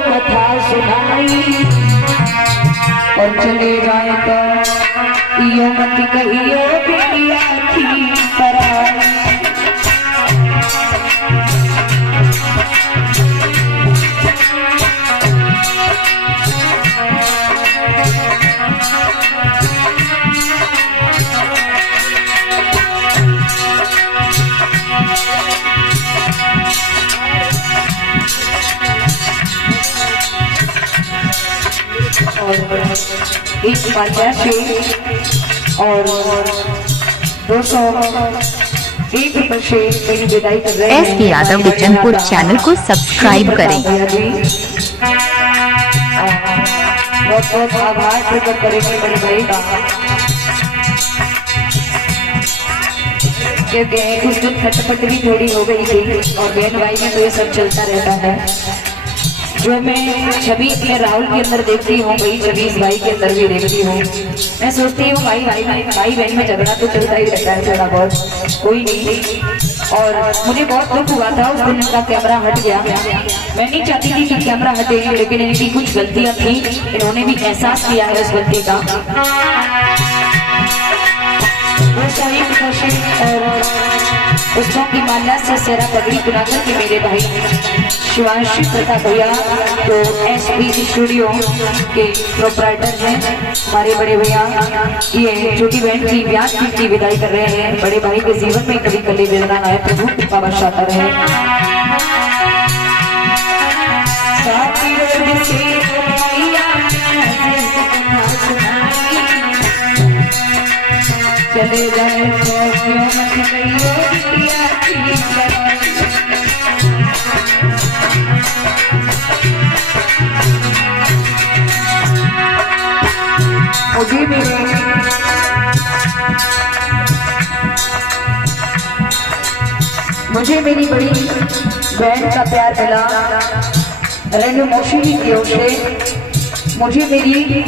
कथा सुनाई और चले जाए तो यो मत कहियो बिटिया थी पराई। एक बाजा से और 201 रुपए से मेरी विदाई कर रहे हैं। एस यादव बिचनपुर चैनल को सब्सक्राइब करें। बहुत बहुत आभार प्रकट करेंगे बड़े भाई का, क्योंकि कुछ दिन खटपट भी थोड़ी हो गई थी और बहन भाई में तो ये सब चलता रहता है। जो मैं छवि के राहुल के अंदर देखती हूँ वही छवि इस भाई के अंदर भी देखती हूँ। मैं सोचती हूँ भाई बहन में झगड़ा तो चलता ही रहता है थोड़ा बहुत, कोई नहीं। और मुझे बहुत दुख हुआ था उस दिन इनका कैमरा हट गया। मैं नहीं चाहती थी कि कैमरा हटे, लेकिन इनकी कुछ गलतियां थी, इन्होंने भी एहसास किया है उस गलती का। और उसों की माला से सेरा पगड़ी बुलाकर के मेरे भाई शिवांशी प्रता भैया तो एसपी स्टूडियो के प्रोपराइटर हैं हमारे बड़े भैया, ये छोटी बहन की ब्याज की विदाई कर रहे हैं। बड़े भाई के जीवन में कभी कले बेदना है, प्रभु कृपा बरसाता रहे। चले जाए तो क्यों मत कहियो बिटिया थी पराई। मुझे मेरी बड़ी बहन का प्यार मिला रेणु मौसी की ओर से। मुझे मेरी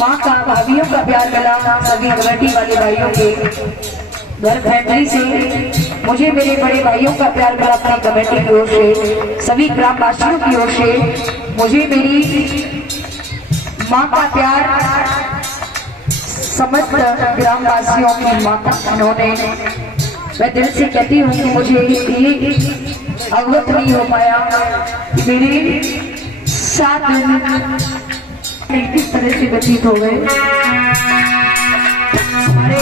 माँ का, भाभियों का प्यार मिला, सभी कमेटी वाले भाइयों के घर फैमिली से। मुझे मेरे बड़े भाइयों का प्यार मिला अपनी कमेटी की ओर से, सभी ग्रामवासियों की ओर से। मुझे मेरी माँ का प्यार समस्त ग्रामवासियों की माँ का इन्होंने, मैं दिल से कहती हूँ कि मुझे ये अवगत नहीं हो पाया कि मेरे 7 दिन किस तरह से व्यतीत हो गए। हमारे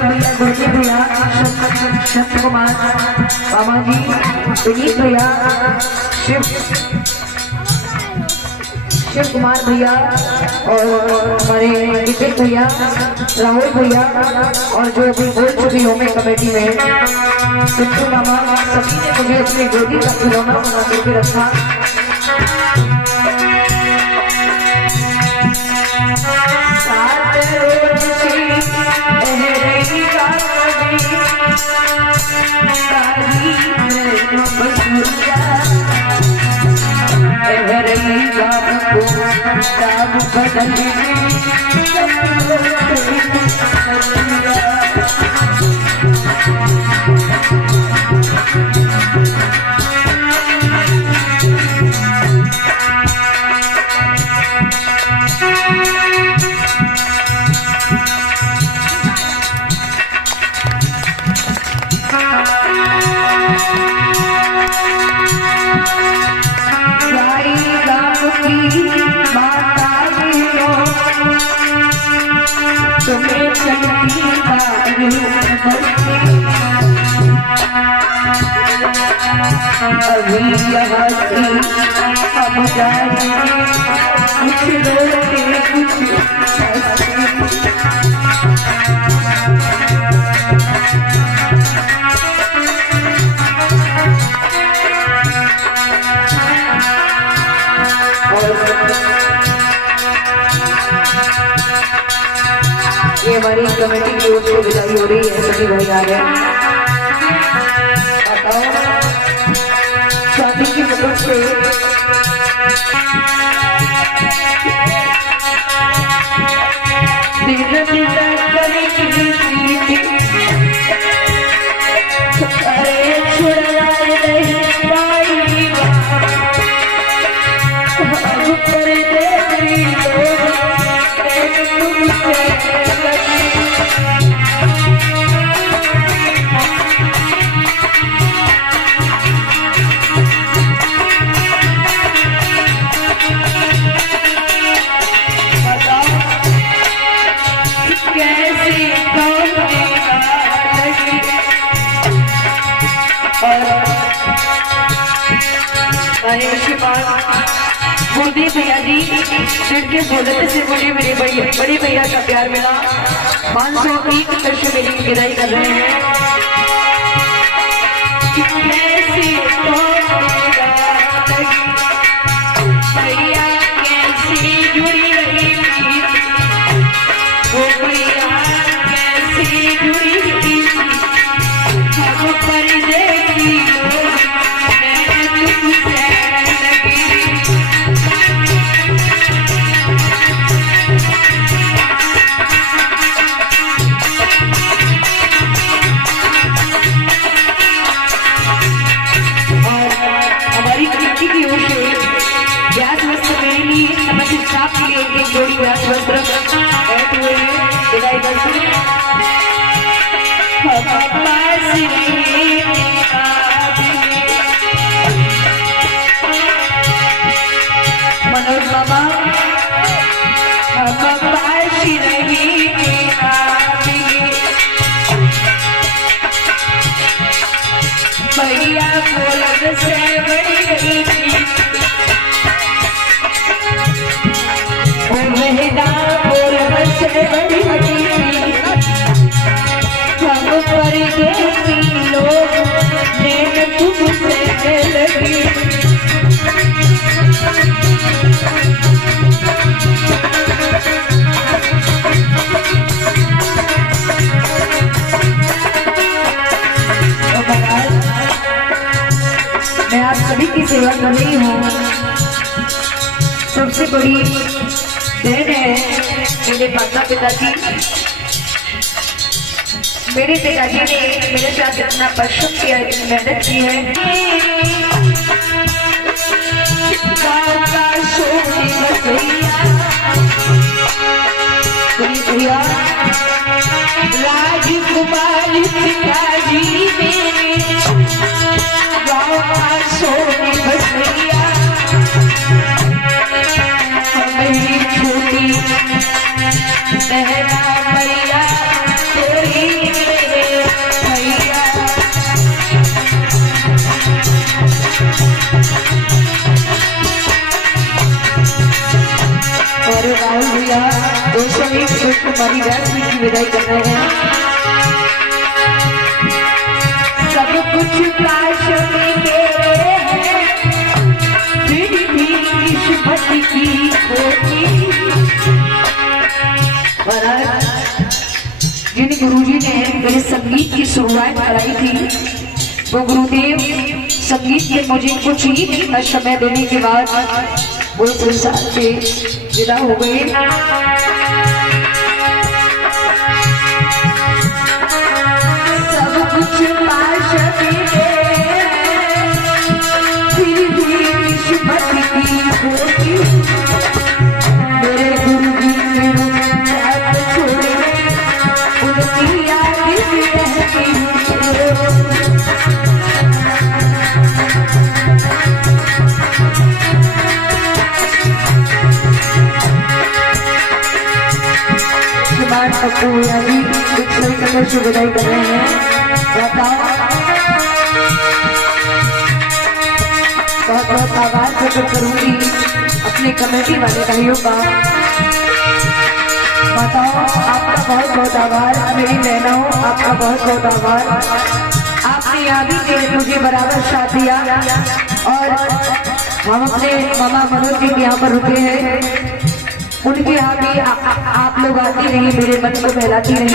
भैया, गुरु भैया, संत कुमार बाबा जी, विनीत भैया, शिव कुमार भैया और हमारे विजय भैया, राहुल भैया और जो अभी बोल चुकी हूँ मैं कमेटी में सिद्धू मामा, सभी ने मुझे अपनी गोदी का खिलौना बना करके रखा। अभी यहाँ से हम जाएंगे कुछ रोके कुछ ये हमारी कमेटी की ओर से विदाई हो रही है। सभी भाई आ गए, शादी की मदद से हमारे शिपाल गुरुदेव भैया जी जिनके बोलते से मुझे मेरे बड़े भैया का प्यार मिला। 501 वर्ष मेरी विदाई कर रहे हैं। भैया कैसी जुड़ी रही थी वो भैया कैसी जुड़ी थी हम परदेसी लोग मैं तुमसे लगी। और हमारी कमेटी की ओर से व्यास वस्त्र मेरे लिए समझ साफ के लिए एक जोड़ी व्यास वस्त्र बैठ हुए हैं। विदाई करते हैं। मनोज बाबा भैया बोलत से बड़ी गई थी ओ मेहदा बोलत से बड़ी गई थी हम परदेसी लोग नैन तुमसे लगी। मैं आप सभी की सेवा कर रही हूँ। सबसे बड़ी देन है मेरे माता पिताजी। मेरे पिताजी ने मेरे साथ इतना परिश्रम किया, इतनी मेहनत की है। भैया राजकुमार पिताजी मेरे सोने भैया मेरी छोटी बहना भैया तेरी भैया। और राहुल भैया 201 वर्ष हमारी व्यास की विदाई कर रहे हैं। सब कुछ काश में मेरे हैं फिर भी किस्मत की खोटी। महाराज जिन गुरुजी ने मेरे संगीत की शुरुआत कराई थी वो गुरुदेव संगीत के मुझे कुछ ही समय देने के बाद वो संसार से विदा हो गए। सब कुछ पाश फिर भी किस्मत की खोटी। मेरे गुरु जी साथ छोड़े उनकी याद में रहती हूँ। कपूर यानी पिछले कलर से विदाई कर रहे हैं। बहुत बहुत आभार प्रकट करूंगी अपने कमेटी वाले भाइयों का। माताओं आपका बहुत बहुत आभार। मेरी बहनों आपका बहुत बहुत आभार। आपने यहाँ भी मुझे बराबर साथ दिया। और हम अपने मामा मनोज जी के यहाँ पर रुके हैं। उनके यहाँ भी आप लोग आती रही, मेरे मन को बहलाती रही।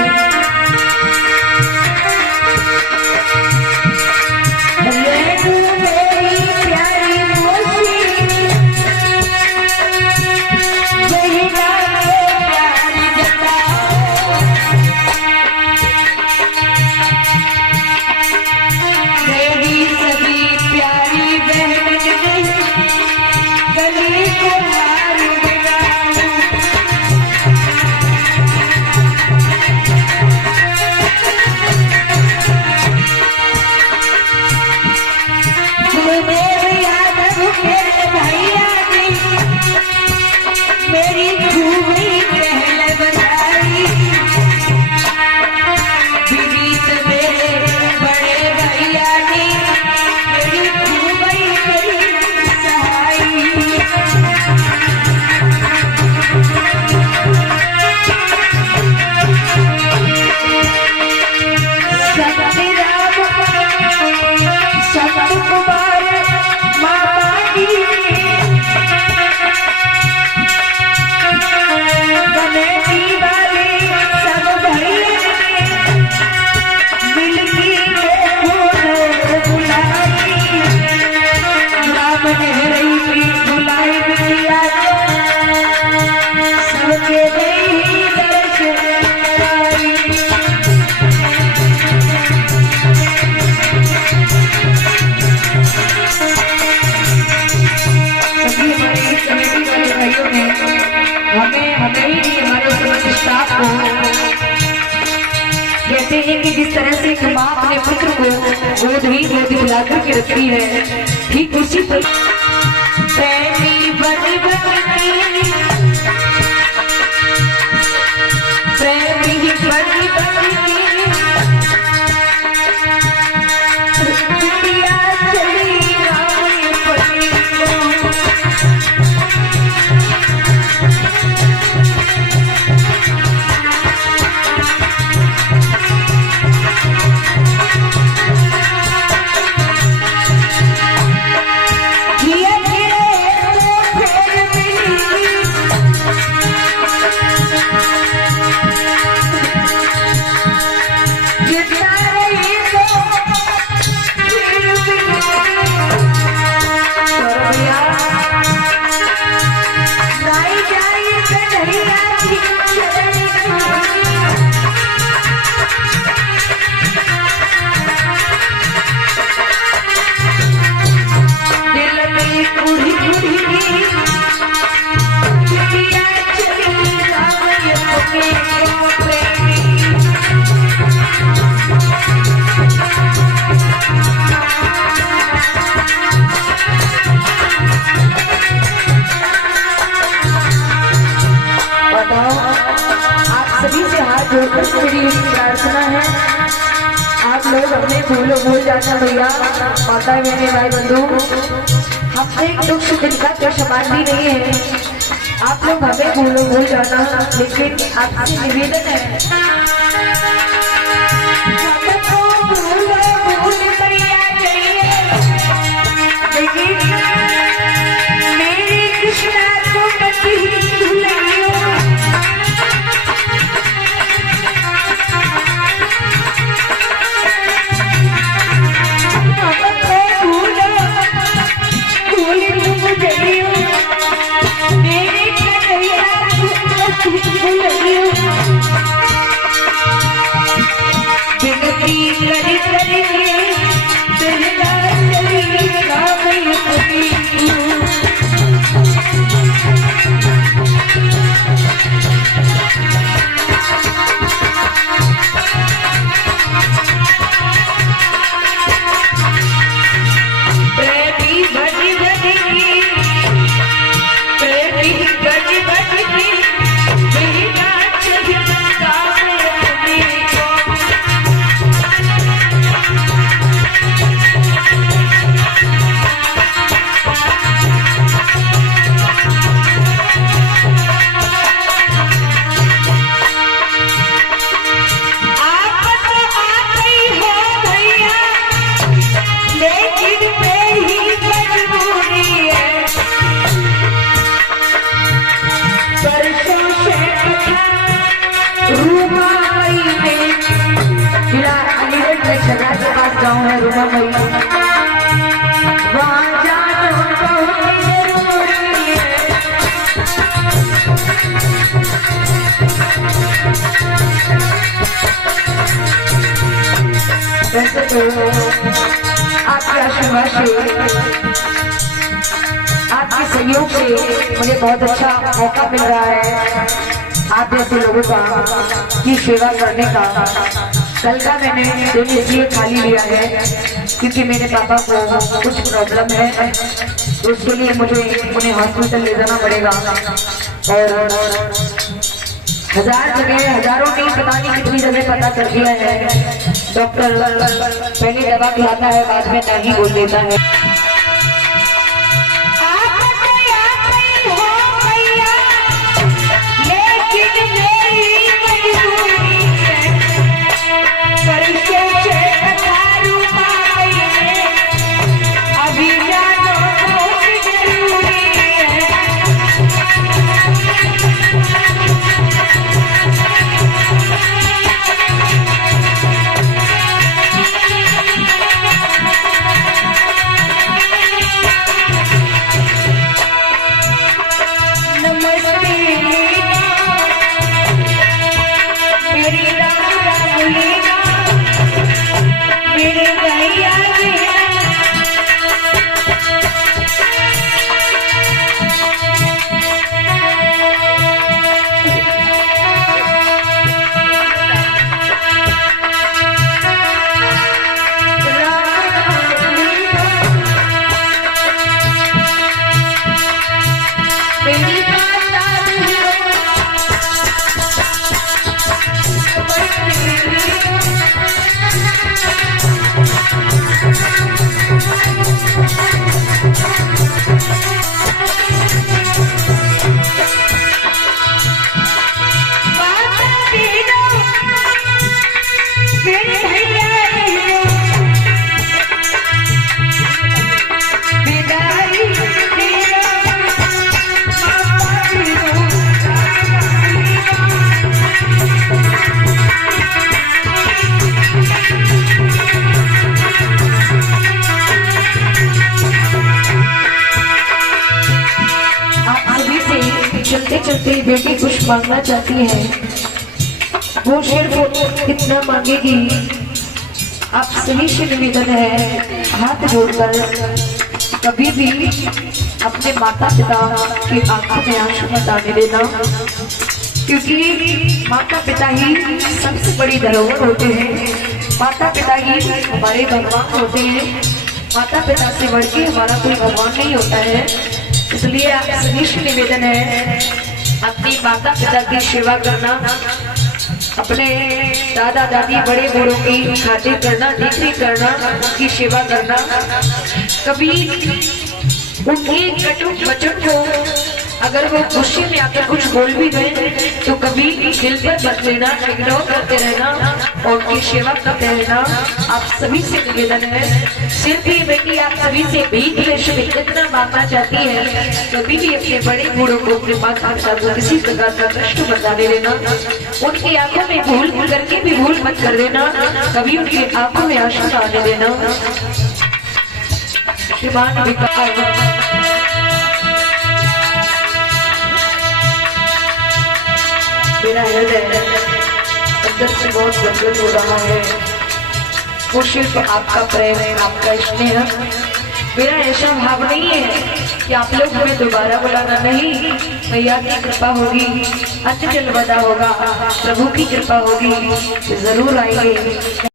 गोद ही गोद खिला करके रखती है। ठीक उसी पर प्रेमी बन प्रेमी मेरी प्रार्थना है, आप लोग अपने भूल जाना भैया, माता मेरे भाई बंधु, हमसे दुख सुख का कोई सवाल भी नहीं है। आप लोग हमें भूल जाना, लेकिन आपसे निवेदन है मेरे कृष्णा को कभी भूलियो। गाँव है रूमा मई, वहाँ जाना बहुत जरूरी है। वैसे तो आपके आशीर्वाद से, आपके सहयोग से मुझे बहुत अच्छा मौका मिल रहा है आप जैसे लोगों का की सेवा करने का। कल का मैंने दिन इसलिए खाली लिया है क्योंकि मेरे पापा को कुछ प्रॉब्लम है, तो उसके लिए मुझे उन्हें हॉस्पिटल ले जाना पड़ेगा। और हजारों नहीं पता नहीं कितनी जगह पता कर दिया है। डॉक्टर पहले दवा खिलाता है, बाद में नहीं बोल देता है। बेटी कुछ मांगना चाहती है, वो सिर्फ कितना मांगेगी। आप सभी से निवेदन है, हाथ जोड़कर कभी भी अपने माता पिता की आंखों में आंसू मत आने देना, क्योंकि माता पिता ही सबसे बड़ी धरोहर होते हैं। माता पिता ही हमारे भगवान होते हैं। माता पिता से बढ़ के हमारा कोई भगवान नहीं होता है। इसलिए आप सभी से निवेदन है, अपनी माता पिता की सेवा करना, अपने दादा दादी बड़े बूढ़ों की खातिर करना, देखरेख करना, उनकी सेवा करना। कभी उनके कटु वचन को अगर वो गुस्से में आकर कुछ बोल भी गए तो कभी दिल पर मत लेना, इग्नोर करते रहना और उनकी सेवा करते रहना। आप सभी से निवेदन है, सिर्फ ये बेटी आप सभी से भीख इतना मांगना चाहती है, कभी भी अपने बड़े बूढ़ों को, अपने माता पिता को किसी प्रकार का कष्ट मत आने देना। उनकी आंखों में भूल करके भी भूल मत कर देना, कभी उनकी आंखों में आंसू न आने देना। श्रीमान मेरा हृदय अंदर से बहुत गदगद हो रहा है। वो सिर्फ आपका प्रेम, आपका स्नेह। मेरा ऐसा भाव नहीं है कि आप लोग हमें दोबारा बुलाना, नहीं। मैया की कृपा होगी, अन्न जल बदा होगा, प्रभु की कृपा होगी, जरूर आएंगे।